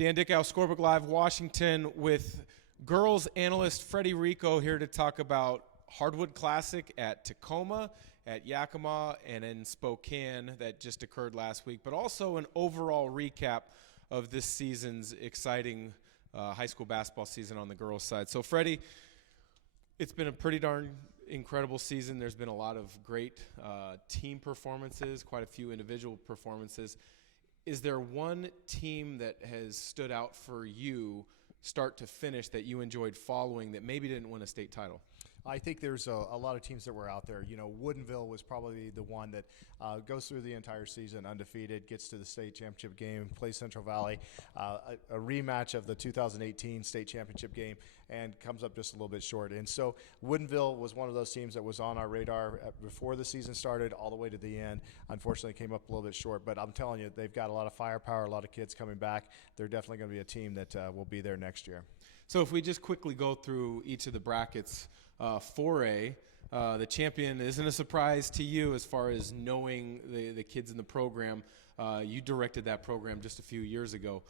Dan Dickau, Scorebook Live, Washington, with girls analyst Freddie Rehkow here to talk about Hardwood Classic at Tacoma, at Yakima, and in Spokane that just occurred last week, but also an overall recap of this season's exciting high school basketball season on the girls' side. So, Freddie, it's been a pretty darn incredible season. There's been a lot of great team performances, quite a few individual performances. Is there one team that has stood out for you start to finish that you enjoyed following that maybe didn't win a state title? I think there's a lot of teams that were out there. You know, Woodinville was probably the one that goes through the entire season undefeated, gets to the state championship game, plays Central Valley, a rematch of the 2018 state championship game, and comes up just a little bit short. And so Woodinville was one of those teams that was on our radar before the season started all the way to the end. Unfortunately, came up a little bit short. But I'm telling you, they've got a lot of firepower, a lot of kids coming back. They're definitely going to be a team that will be there next year. So if we just quickly go through each of the brackets, 4A, the champion isn't a surprise to you as far as knowing the kids in the program. You directed that program just a few years ago.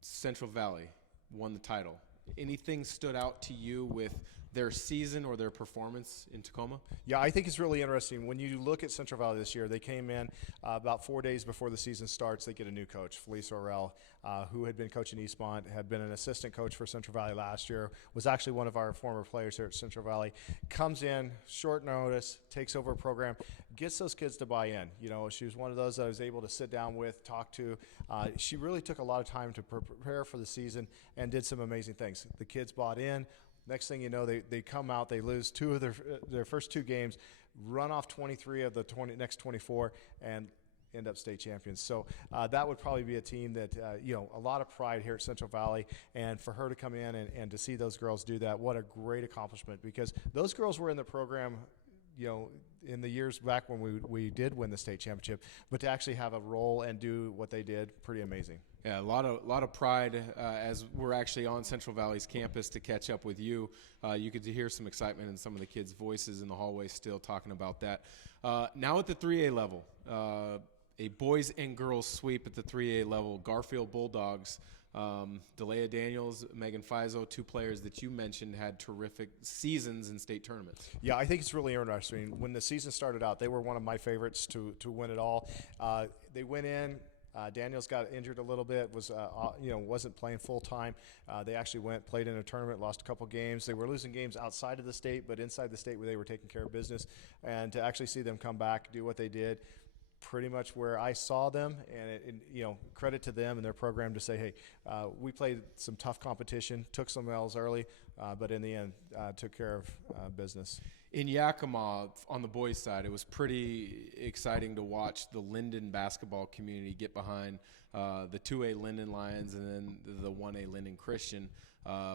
Central Valley won the title. Anything stood out to you with their season or their performance in Tacoma? Yeah, I think it's really interesting. When you look at Central Valley this year, they came in about 4 days before the season starts. They get a new coach, Felice Orell, who had been coaching Eastmont, had been an assistant coach for Central Valley last year, was actually one of our former players here at Central Valley. Comes in, short notice, takes over a program, gets those kids to buy in. You know, she was one of those that I was able to sit down with, talk to. She really took a lot of time to prepare for the season and did some amazing things. The kids bought in. Next thing you know, they come out, they lose two of their first two games, run off 23 of the next 24, and end up state champions. So that would probably be a team that, a lot of pride here at Central Valley. And for her to come in and to see those girls do that, what a great accomplishment, because those girls were in the program in the years back when we did win the state championship, but to actually have a role and do what they did, pretty amazing. Yeah, a lot of pride as we're actually on Central Valley's campus to catch up with you. You could hear some excitement in some of the kids' voices in the hallway still talking about that. Now at the 3A level, a boys and girls sweep at the 3A level. Garfield Bulldogs, Delia Daniels, Megan Fizo, two players that you mentioned had terrific seasons in state tournaments. Yeah, I think it's really interesting. When the season started out, they were one of my favorites to win it all. They went in. Daniels got injured a little bit, wasn't playing full time. They actually played in a tournament, lost a couple games. They were losing games outside of the state, but inside the state where they were taking care of business. And to actually see them come back, do what they did, pretty much where I saw them, and credit to them and their program to say, hey, we played some tough competition, took some L's early, but in the end took care of business. In Yakima, on the boys' side, it was pretty exciting to watch the Linden basketball community get behind the 2A Linden Lions and then the 1A Linden Christian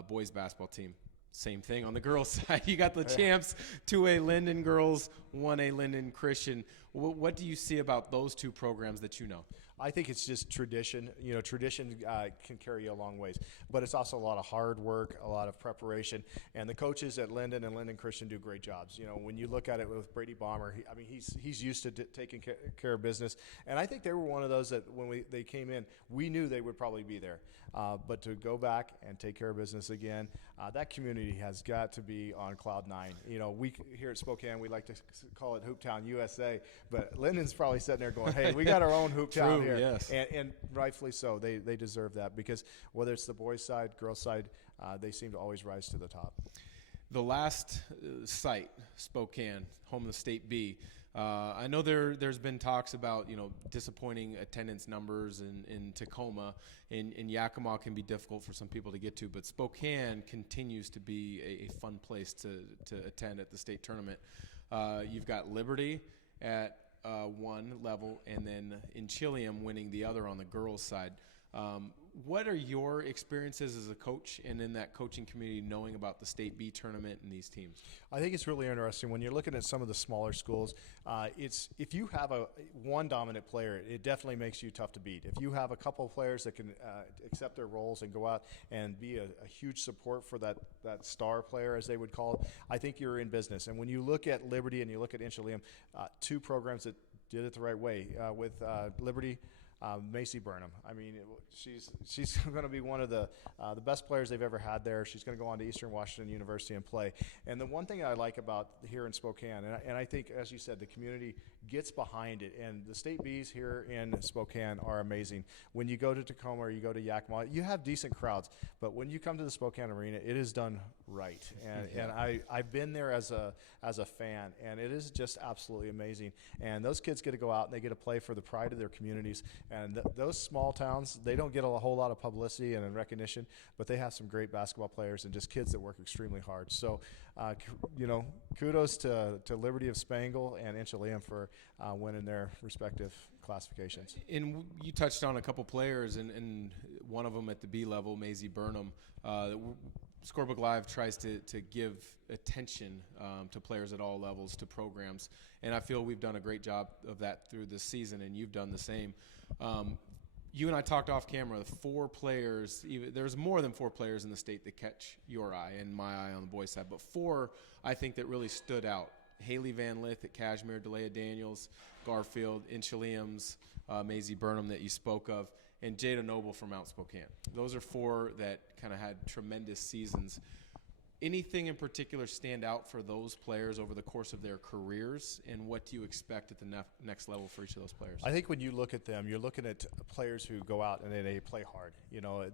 boys basketball team. Same thing on the girls' side. You got the champs, 2A Linden girls, 1A Linden Christian. What do you see about those two programs that you know? I think it's just tradition. Tradition can carry you a long ways, but it's also a lot of hard work, a lot of preparation, and the coaches at Linden and Linden Christian do great jobs. When you look at it with Brady Bomber, he's used to taking care of business, and I think they were one of those that when they came in, we knew they would probably be there, but to go back and take care of business again, that community has got to be on cloud nine. We here at Spokane, we like to call it Hooptown USA, but Linden's probably sitting there going, hey, we got our own Hooptown here. Yes. And rightfully so. They deserve that, because whether it's the boys' side, girls' side, they seem to always rise to the top. The last site, Spokane, home of the State B. I know there's been talks about disappointing attendance numbers in Tacoma, and Yakima can be difficult for some people to get to, but Spokane continues to be a fun place to attend at the state tournament. You've got Liberty at one level, and then in Chilium winning the other on the girls' side. What are your experiences as a coach and in that coaching community knowing about the State B tournament and these teams? I think it's really interesting when you're looking at some of the smaller schools. If you have one dominant player, it definitely makes you tough to beat. If you have a couple of players that can accept their roles and go out and be a huge support for that star player, as they would call it, I think you're in business. And when you look at Liberty and you look at Inchelium, two programs that did it the right way. With Liberty, Macy Burnham. I mean, she's going to be one of the best players they've ever had there. She's going to go on to Eastern Washington University and play. And the one thing I like about here in Spokane, and I think, as you said, the community gets behind it. And the State Bees here in Spokane are amazing. When you go to Tacoma or you go to Yakima, you have decent crowds. But when you come to the Spokane Arena, it is done right. And I've been there as a fan, and it is just absolutely amazing. And those kids get to go out and they get to play for the pride of their communities. And those small towns, they don't get a whole lot of publicity and recognition, but they have some great basketball players and just kids that work extremely hard. So, kudos to Liberty of Spangle and Inchelium for winning their respective classifications. And you touched on a couple players, and one of them at the B level, Maisie Burnham. Scorebook Live tries to give attention to players at all levels, to programs, and I feel we've done a great job of that through this season, and you've done the same. You and I talked off camera, the 4 players, there's more than 4 players in the state that catch your eye and my eye on the boys' side, but 4 I think that really stood out. Haley Van Lith at Cashmere, Delia Daniels, Garfield, Incheliums, Maisie Burnham that you spoke of, and Jada Noble from Mount Spokane. Those are 4 that kind of had tremendous seasons. Anything in particular stand out for those players over the course of their careers, and what do you expect at the next level for each of those players? I think when you look at them, you're looking at players who go out and they play hard.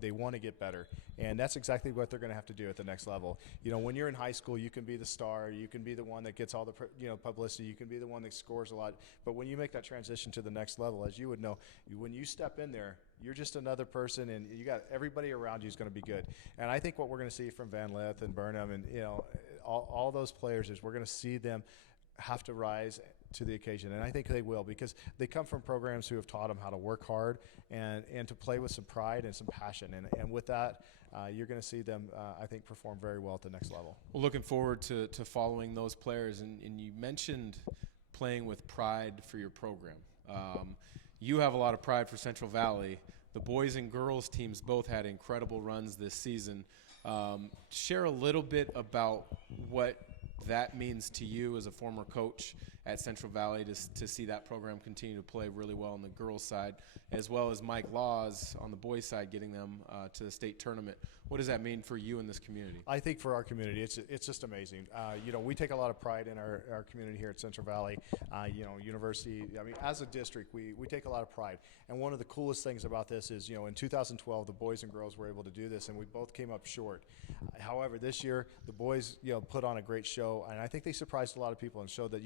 They want to get better, and that's exactly what they're going to have to do at the next level. When you're in high school, you can be the star, you can be the one that gets all the publicity, you can be the one that scores a lot. But when you make that transition to the next level, as you would know, when you step in there, you're just another person, and you got everybody around you is going to be good. And I think what we're going to see from Van Lith and Burnham and all those players is we're going to see them have to rise to the occasion, and I think they will, because they come from programs who have taught them how to work hard and to play with some pride and some passion. And with that, you're going to see them, I think, perform very well at the next level. Well, looking forward to following those players, and you mentioned playing with pride for your program. You have a lot of pride for Central Valley. The boys and girls teams both had incredible runs this season. Share a little bit about what that means to you as a former coach at Central Valley to see that program continue to play really well on the girls' side, as well as Mike Laws on the boys' side getting them to the state tournament. What does that mean for you in this community? I think for our community, it's just amazing. We take a lot of pride in our community here at Central Valley. University, as a district, we take a lot of pride. And one of the coolest things about this is, in 2012, the boys and girls were able to do this, and we both came up short. However, this year, the boys, put on a great show, and I think they surprised a lot of people and showed that,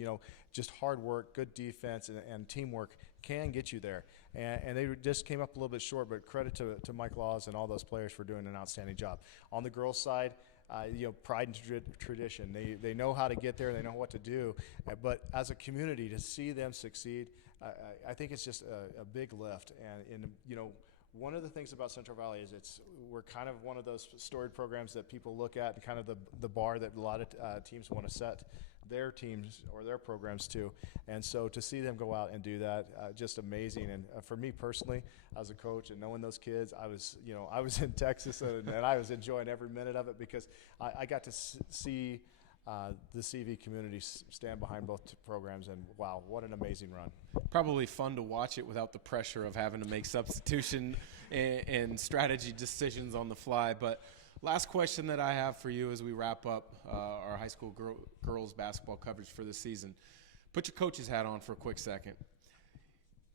just hard work, good defense, and teamwork can get you there. And they just came up a little bit short, but credit to Mike Laws and all those players for doing an outstanding job. On the girls' side, pride and tradition. They know how to get there. They know what to do. But as a community, to see them succeed, I think it's just a big lift. And one of the things about Central Valley is we're kind of one of those storied programs that people look at, and kind of the bar that a lot of teams want to set their teams or their programs to. And so to see them go out and do that, just amazing. And for me personally, as a coach and knowing those kids, I was in Texas and I was enjoying every minute of it, because I got to see the CV community stand behind both programs, and wow, what an amazing run. Probably fun to watch it without the pressure of having to make substitution and strategy decisions on the fly. But last question that I have for you as we wrap up our high school girls basketball coverage for this season. Put your coach's hat on for a quick second.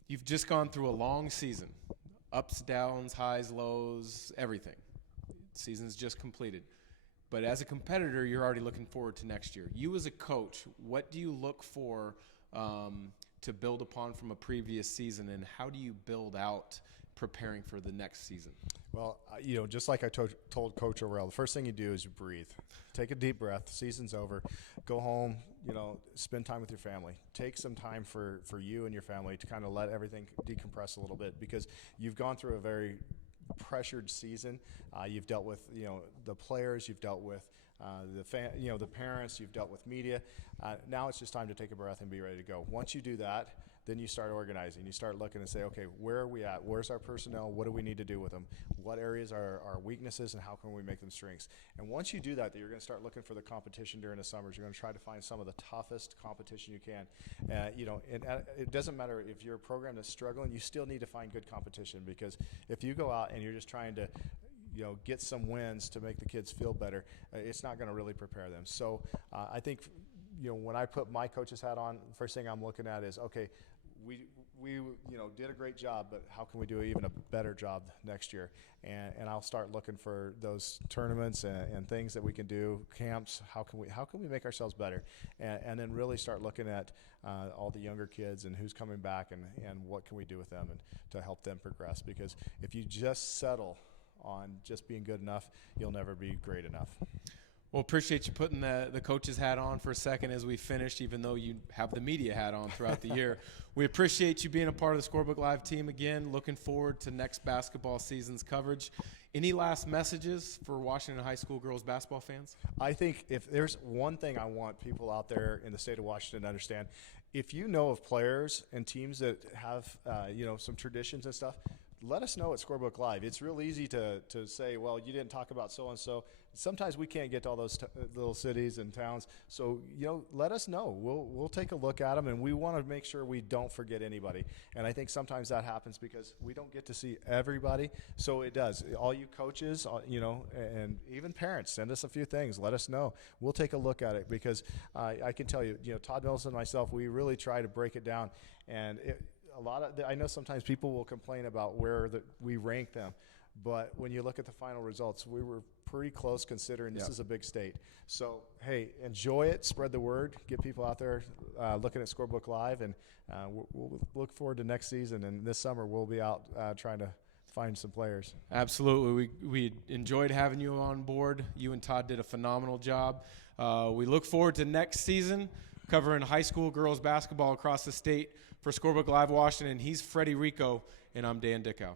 You've just gone through a long season. Ups, downs, highs, lows, everything. Season's just completed. But as a competitor, you're already looking forward to next year. You as a coach, what do you look for to build upon from a previous season, and how do you build out preparing for the next season? Well, just like I told Coach Orrell, the first thing you do is you breathe. Take a deep breath. The season's over. Go home, spend time with your family. Take some time for you and your family to kind of let everything decompress a little bit, because you've gone through a very pressured season. You've dealt with the players, you've dealt with the parents, you've dealt with media. Now it's just time to take a breath and be ready to go. Once you do that, then you start organizing. You start looking and say, okay, where are we at? Where's our personnel? What do we need to do with them? What areas are our weaknesses, and how can we make them strengths? And once you do that, you're going to start looking for the competition during the summers. You're going to try to find some of the toughest competition you can. And it doesn't matter if you're a program that's struggling, you still need to find good competition, because if you go out and you're just trying to get some wins to make the kids feel better, it's not going to really prepare them. So I think, when I put my coach's hat on, the first thing I'm looking at is, okay, we did a great job, but how can we do even a better job next year? And I'll start looking for those tournaments and things that we can do, camps. How can we make ourselves better? And then really start looking at all the younger kids and who's coming back, and what can we do with them and to help them progress. Because if you just settle on just being good enough, you'll never be great enough. Well, appreciate you putting the coach's hat on for a second as we finished, even though you have the media hat on throughout the year. We appreciate you being a part of the Scorebook Live team again. Looking forward to next basketball season's coverage. Any last messages for Washington High School girls basketball fans? I think if there's one thing I want people out there in the state of Washington to understand, if you know of players and teams that have some traditions and stuff, let us know at Scorebook Live. It's real easy to say, well, you didn't talk about so-and-so. Sometimes we can't get to all those little cities and towns. So, let us know. We'll take a look at them, and we want to make sure we don't forget anybody. And I think sometimes that happens because we don't get to see everybody. So it does. All you coaches, and even parents, send us a few things. Let us know. We'll take a look at it, because I can tell you, Todd Mills and myself, we really try to break it down. And I know sometimes people will complain about where we rank them, but when you look at the final results, we were pretty close considering this is a big state. So, hey, enjoy it, spread the word, get people out there looking at Scorebook Live, and we'll look forward to next season. And this summer we'll be out trying to find some players. Absolutely. We enjoyed having you on board. You and Todd did a phenomenal job. We look forward to next season covering high school girls basketball across the state. For Scorebook Live Washington, he's Freddie Rehkow, and I'm Dan Dickau.